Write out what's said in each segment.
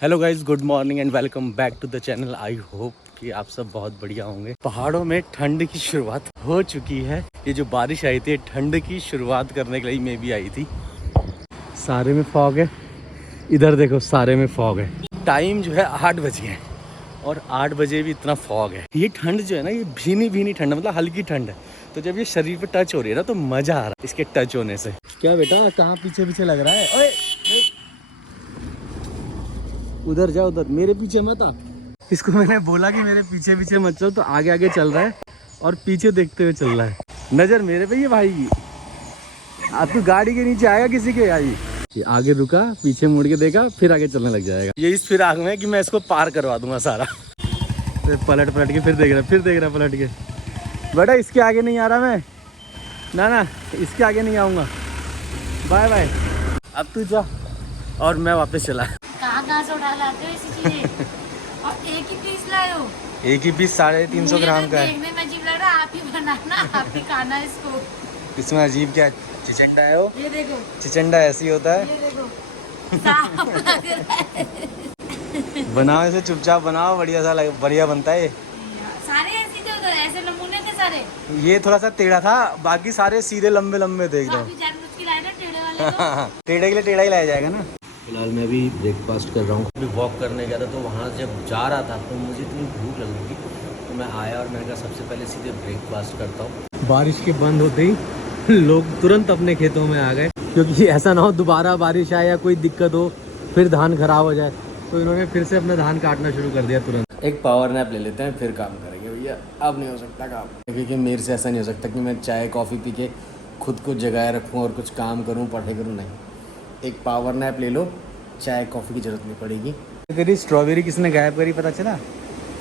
Hello guys, good morning and welcome back to the channel. I hope कि आप सब बहुत बढ़िया होंगे। पहाड़ों में ठंड की शुरुआत हो चुकी है। ये जो बारिश आई थी ठंड की शुरुआत करने के लिए मैं भी आई थी। सारे में फॉग है, इधर देखो सारे में फॉग है। टाइम जो है 8 बजे है और 8 बजे भी इतना फॉग है। ये ठंड जो है ना, ये भीनी भीनी ठंड, मतलब हल्की ठंड है। तो जब ये शरीर पे टच हो रही है ना तो मजा आ रहा है इसके टच होने से। क्या बेटा, कहाँ पीछे पीछे लग रहा है? ओए उधर जा, उधर मेरे पीछे मत आ। इसको मैंने बोला कि मेरे पीछे पीछे मत चल, तो आगे आगे चल रहा है और पीछे देखते हुए चल रहा है। नजर मेरे पे ही है भाई की। अब तू गाड़ी के नीचे आएगा किसी के आई। ये आगे रुका, पीछे मुड़ के देखा, फिर आगे चलने लग जाएगा। ये इस फिराक में कि मैं इसको पार करवा दूंगा सारा। फिर पलट के फिर देख रहा पलट के। बेटा इसके आगे नहीं आ रहा मैं, ना इसके आगे नहीं आऊँगा। Bye bye. अब तू जा और मैं वापस चला। कहाँ से उठा लाते हो ऐसी चीजें? और एक ही पीस लाए हो? एक ही पीस 350 ग्राम का है। देखने में अजीब लग रहा है, आप ही बनाना, आप ही खाना इसको। इसमें अजीब क्या चिचंडा है? वो ये देखो, चिचंडा ऐसी होता है। ये देखो साफ लग रहा है। बनाओ इसे, चुपचाप बनाओ, बढ़िया सा बढ़िया बनता है ये। सारे ऐसे थे उधर, ऐसे नमूने थे सारे। ये थोड़ा सा टेढ़ा था, बाकी सारे सीधे लंबे लंबे थे एकदम। काफी जानबूझ के लाए ना टेढ़े वाले तो। टेढ़े के लिए टेढ़ा ही लाया जाएगा ना। फिलहाल मैं अभी ब्रेकफास्ट कर रहा हूँ। अभी वॉक करने गया था तो वहाँ जब जा रहा था तो मुझे इतनी भूख लग रही थी तो मैं आया और मैंने कहा सबसे पहले सीधे ब्रेकफास्ट करता हूँ। बारिश के बंद होते ही लोग तुरंत अपने खेतों में आ गए, क्योंकि ऐसा ना हो दोबारा बारिश आए या कोई दिक्कत हो फिर धान खराब हो जाए। तो इन्होंने फिर से अपना धान काटना शुरू कर दिया तुरंत। एक पावर नैप ले लेते हैं फिर काम करेंगे भैया। अब नहीं हो सकता काम, क्योंकि मेरे से ऐसा नहीं हो सकता कि मैं चाय कॉफ़ी पी के खुद को जगाए रखूँ और कुछ काम करूँ, पढ़ाई करूँ। नहीं, एक पावर नैप ले लो, चाय कॉफ़ी की ज़रूरत नहीं पड़ेगी। तेरी स्ट्रॉबेरी किसने गायब करी पता चला?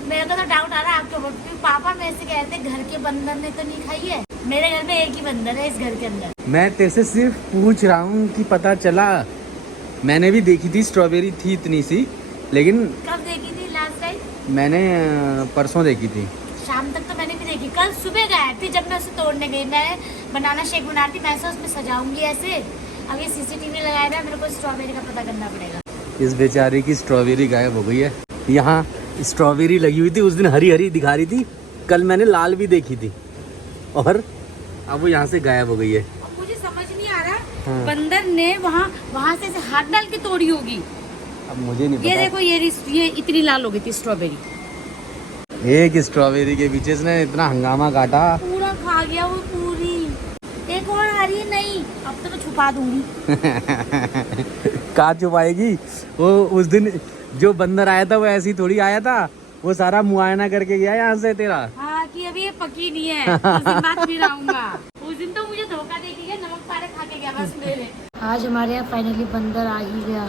मेरे को तो डाउट आ रहा है आपके ऊपर, क्योंकि पापा मेरे से कह रहे थे घर के बंदर ने तो नहीं खाई है। मेरे घर में एक ही बंदर है इस घर के अंदर। मैं तेरे से सिर्फ पूछ रहा हूँ कि पता चला। मैंने भी देखी थी, स्ट्रॉबेरी थी इतनी सी, लेकिन कब देखी थी लास्ट टाइम? मैंने परसों देखी थी। शाम तक तो मैंने भी देखी। कल सुबह गायब थी जब मैं उसे तोड़ने गई। मैं बनाना शेक बना रही थी, मैं उसमें सजाऊंगी ऐसे। अब ये सीसीटीवी लगाया है, मेरे को स्ट्रॉबेरी का पता करना पड़ेगा। इस बेचारी की स्ट्रॉबेरी गायब हो गई है। यहाँ स्ट्रॉबेरी लगी हुई थी, उस दिन हरी हरी दिखा रही थी, कल मैंने लाल भी देखी थी, और अब वो यहाँ से गायब हो गई है। अब मुझे समझ नहीं आ रहा, बंदर ने वहाँ से ऐसे हाथ डाल के तोड़ी होगी। अब मुझे नहीं पता। ये देखो, ये इतनी लाल हो गई थी स्ट्रॉबेरी। एक स्ट्रॉबेरी के पीछे इसने इतना हंगामा काटा, पूरा खा गया वो पूरी। एक और आ रही है, नहीं अब तो मैं छुपा दूंगी। कहाँ छुपाएगी? वो उस दिन जो बंदर आया था वो ऐसी थोड़ी आया था, वो सारा मुआयना करके गया यहाँ से तेरा। हाँ, कि अभी ये पकी नहीं है, उस दिन बाद फिर आऊंगा। उस दिन तो मुझे धोखा दे के गया, नमक पारे खा के गया बस मेरे। आज हमारे यहाँ फाइनली बंदर आ ही गया।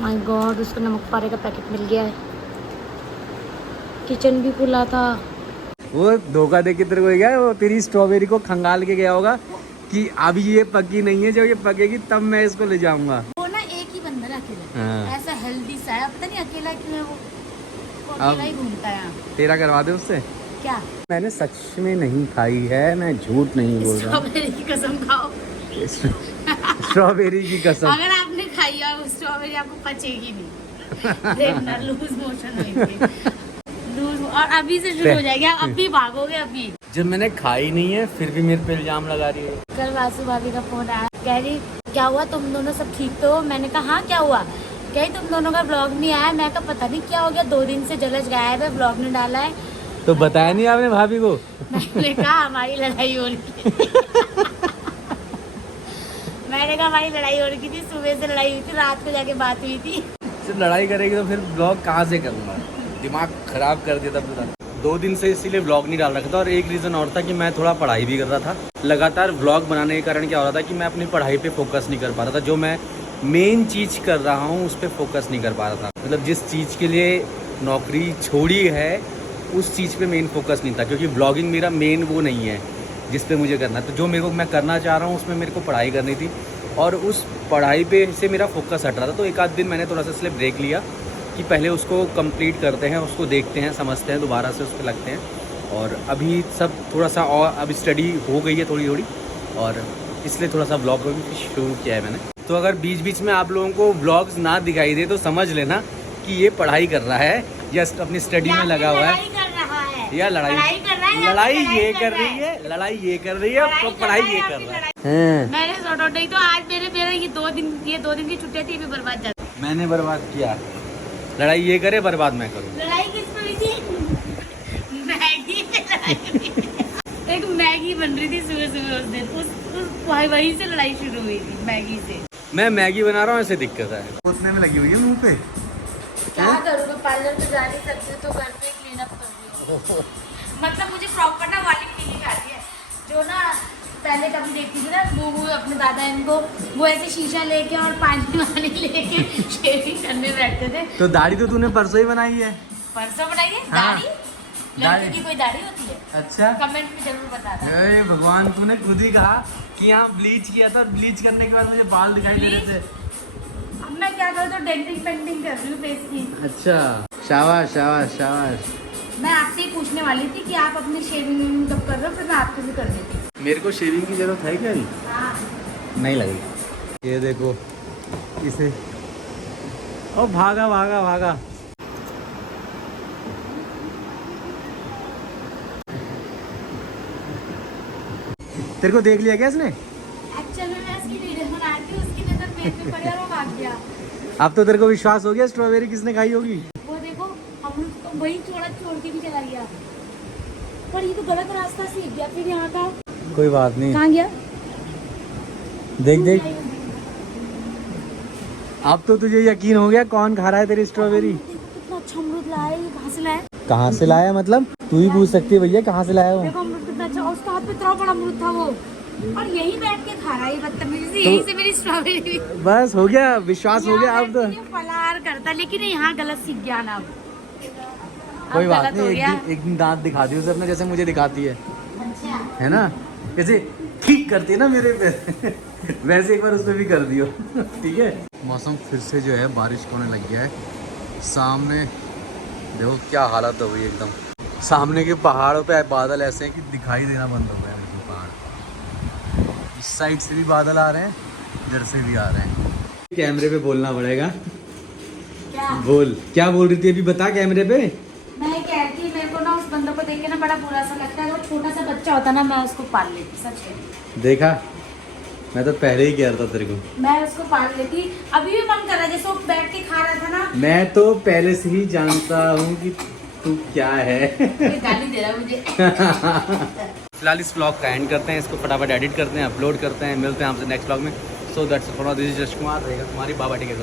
माय गॉड, उसको नमक पारे का पैकेट मिल गया है। किचन भी खुला था। वो धोखा दे के तेरे को गया, वो तेरी स्ट्रॉबेरी को खंगाल के गया होगा कि अभी ये पकी नहीं है, जब ये पकेगी तब मैं इसको ले जाऊंगा। वो ना एक ही बंदर है अकेला। हाँ। ऐसा हेल्दी सा है, पता नहीं अकेला क्यों है वो अकेला ही घूमता है। तेरा करवा दे उससे। क्या? मैंने सच में नहीं खाई है, मैं झूठ नहीं बोल रहा। स्ट्रॉबेरी की कसम खाओ। स्ट्रॉबेरी की कसम। अगर आपने खाई है वो स्ट्रॉबेरी, आपको पचेगी नहीं। देखना, लूज मोशन होंगे। और अभी से शुरू हो जाएगी, आप अभी भागोगे अभी। जब मैंने खाई नहीं है फिर भी मेरे पे इल्जाम लगा रही है। कल वासु भाभी का फोन आया, कह रही क्या हुआ, तुम दोनों सब ठीक तो? मैंने कहा हाँ क्या हुआ? कही तुम दोनों का ब्लॉग नहीं आया। मैं कहा पता नहीं क्या हो गया, 2 दिन से जलज गायब है, ब्लॉग नहीं डाला है। तो बताया नहीं आपने भाभी को? मैंने कहा हमारी लड़ाई हो रही थी। मैंने कहा हमारी लड़ाई हो रही थी, सुबह से लड़ाई हुई थी, रात को जाके बात हुई थी। जब लड़ाई करेगी तो फिर ब्लॉग कहाँ से करूँगा? दिमाग खराब कर दिया था पूरा। 2 दिन से इसीलिए व्लॉग नहीं डाल रखा था, और एक रीज़न और था कि मैं थोड़ा पढ़ाई भी कर रहा था। लगातार व्लॉग बनाने के कारण क्या हो रहा था कि मैं अपनी पढ़ाई पे फोकस नहीं कर पा रहा था। जो मैं मेन चीज़ कर रहा हूँ उस पर फोकस नहीं कर पा रहा था। मतलब जिस चीज़ के लिए नौकरी छोड़ी है उस चीज़ पे मेन फोकस नहीं था, क्योंकि व्लॉगिंग मेरा मेन वो नहीं है जिस पे मुझे करना। तो जो मेरे को मैं करना चाह रहा हूँ उसमें मेरे को पढ़ाई करनी थी, और उस पढ़ाई पे से मेरा फोकस हट रहा था। तो एक आध दिन मैंने थोड़ा सा इसलिए ब्रेक लिया कि पहले उसको कंप्लीट करते हैं, उसको देखते हैं, समझते हैं, दोबारा से उस पर लगते हैं। और अभी सब थोड़ा सा और अब स्टडी हो गई है थोड़ी थोड़ी, और इसलिए थोड़ा सा ब्लॉग भी शुरू किया है मैंने। तो अगर बीच बीच में आप लोगों को व्लॉग्स ना दिखाई दे तो समझ लेना कि ये पढ़ाई कर रहा है या अपनी स्टडी में लगा हुआ है लड़ाई कर रहा है या लड़ाई कर रहा है या लड़ाई ये कर कर रहा रही है लड़ाई ये कर रही है और पढ़ाई ये कर रहा है। मैंने सॉर्ट आउट नहीं तो आज मेरे ये 2 दिन की छुट्टियां थी, ये भी बर्बाद जाती। मैंने बर्बाद किया। लड़ाई ये करे, बर्बाद मैं करूँ। लड़ाई किस पर हुई थी? मैगी पे लड़ाई हुई। एक मैगी बन रही थी सुबह सुबह उस दिन, उस वहीं से लड़ाई शुरू हुई थी, मैगी से। मैं मैगी बना रहा हूँ, ऐसे दिक्कत है। पोतने में लगी हुई है मुंह पे। क्या करूँ, मैं पार्लर पे जा नहीं सकती तो घर पे क्लीन अप कर रही हूँ। मतलब मुझे प्रॉपर ना वाली फीलिंग आती है जो ना पहले कभी देखती थी ना, वो अपने दादा इनको वो ऐसे शीशा लेके और पानी वाली लेके शेविंग करने बैठते थे। तो दाढ़ी तो तूने परसों ही बनाई है। परसों बनाई है हाँ। दाढ़ी? लड़की की कोई दाढ़ी होती है? अच्छा, कमेंट में जरूर बताना। अरे भगवान, तूने खुद ही कहा कि यहाँ ब्लीच किया था और ब्लीच करने के बाद मुझे बाल दिखाई दे रहे थे। अब मैं क्या करूँ, तो डेंटिंग पेंटिंग कर रही हूँ फेस की। अच्छा, शाबाश शाबाश शाबाश। मैं आपसे ही पूछने वाली थी कि आप अपनी शेविंग कब कर रहे हो, फिर मैं आपको भी कर देती। मेरे को शेविंग की जरूरत है क्या? हाँ। नहीं लगी। ये देखो इसे, ओ भागा भागा भागा। तेरे को देख लिया क्या इसने? एक्चुअली मैं इसकी वीडियो बना रही थी, उसकी नजर मेरे पे पड़ी और वो भाग गया। अब तो तेरे को विश्वास हो गया स्ट्रॉबेरी किसने खाई होगी? वो देखो, हम उसको वही छोड़ के भी चला गया, पर ये तो गलत रास्ता सीख गया फिर यहाँ का। कोई बात नहीं, कहाँ गया? देख देख। अब तो तुझे यकीन हो गया कौन खा रहा है तेरी स्ट्रॉबेरी। कितना अच्छा अमरूद लाया है, ये कहाँ से लाया? कहाँ से लाया मतलब? तू ही पूछ सकती है भैया कहाँ से लाया देखो हो। अमरूद कितना अच्छा, और उसका हाथ पे इतना बड़ा अमरूद था वो, और यहीं बैठ के खा रहा है, ये बदतमीजी। यहीं से मेरी स्ट्रॉबेरी बस हो गया, विश्वास हो गया अब तो। फलार करता, लेकिन यहाँ गलत सीख गया ना। अब कोई बात गलत हो नहीं, गया। एक दिन दांत दिखा दी उसे अपने, जैसे मुझे दिखाती है अच्छा, है ना, जैसे ठीक करती है ना मेरे पे वैसे एक बार उस पे भी कर दियो ठीक है। मौसम फिर से जो है बारिश होने लग गया है। सामने देखो क्या हालत हो गई एकदम। सामने के पहाड़ों पे बादल ऐसे हैं कि दिखाई देना बंद हो गया है मुझे पहाड़। इस साइड से भी बादल आ रहे हैं, इधर से भी आ रहे हैं। कैमरे पे बोलना पड़ेगा। क्या बोल, क्या बोल रही थी अभी, बता कैमरे पे। मैं कहती, मेरे को ना उस बंदे को देख के ना बड़ा बुरा सा लगता है। वो छोटा सा बच्चा होता ना, मैं उसको पाल लेती, सच है। देखा, मैं तो पहले ही कह रहा था तेरे को, मैं उसको पाल लेती। अभी भी मन कर रहा है, जैसे वो बैठ के खा रहा था ना। मैं तो पहले से ही जानता हूँ कि तू क्या है ये गाली दे रहा है मुझे। फिलहाल इस व्लॉग का एंड करते हैं, इसको फटाफट एडिट करते हैं, अपलोड करते हैं। मिलते हैं आपसे नेक्स्ट व्लॉग में। So that's for this is just Kumar रहेगा तुम्हारी बाबा टिकट।